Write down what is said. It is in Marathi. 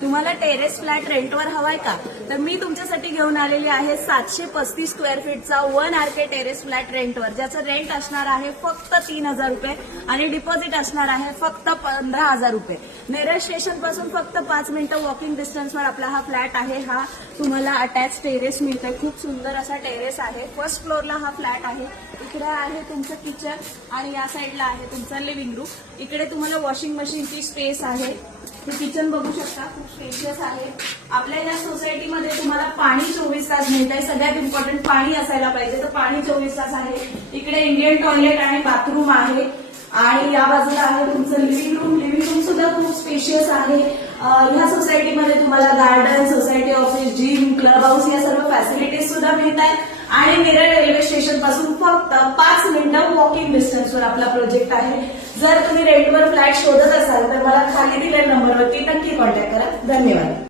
तुम्हाला टेरेस फ्लॅट रेंटवर हवाय का? तर मी तुमच्यासाठी घेऊन आलेली आहे 735 स्क्वेअर फीटचा 1 RK टेरेस फ्लॅट रेंटवर, ज्याचं रेंट असणार आहे फक्त 3,000 रुपये आणि डिपॉझिट असणार आहे फक्त 15,000 रुपये. नेरळ स्टेशन पासून फक्त 5 मिनिटं वॉकिंग डिस्टन्सवर आपला हा फ्लॅट आहे. हा तुम्हाला अटॅच टेरेस मिळतोय. खूप सुंदर असा टेरेस आहे. फर्स्ट फ्लोअरला हा फ्लॅट आहे. इकडे आहे तुमचं किचन आणि या साईडला आहे तुमचं लिव्हिंग रूम. इकडे तुम्हाला वॉशिंग मशीनची स्पेस आहे. हे किचन बघू शकता, खूप स्पेशियस आहे. आपल्या या सोसायटीमध्ये तुम्हाला पाणी 24 तास मिळत आहे. सगळ्यात इम्पॉर्टंट पाणी असायला पाहिजे, तर पाणी 24 तास आहे. इकडे इंडियन टॉयलेट आणि बाथरूम आहे आणि या बाजूला आहे तुमचं लिव्हिंग रूम. लिव्हिंग रूम सुद्धा खूप स्पेशियस आहे. ह्या सोसायटीमध्ये तुम्हाला garden, society office, gym, club house या सर्व फॅसिलिटीज सुद्धा मिळत आहेत. आणि नेरळ रेल्वे स्टेशन पासून फक्त 5 मिनिटं वॉकिंग डिस्टन्सवर आपला प्रोजेक्ट आहे. जर तुम्ही रेंटवर फ्लॅट शोधत असाल तर मला खाली दिलेल्या नंबरवरती नक्की कॉन्टॅक्ट करा. धन्यवाद.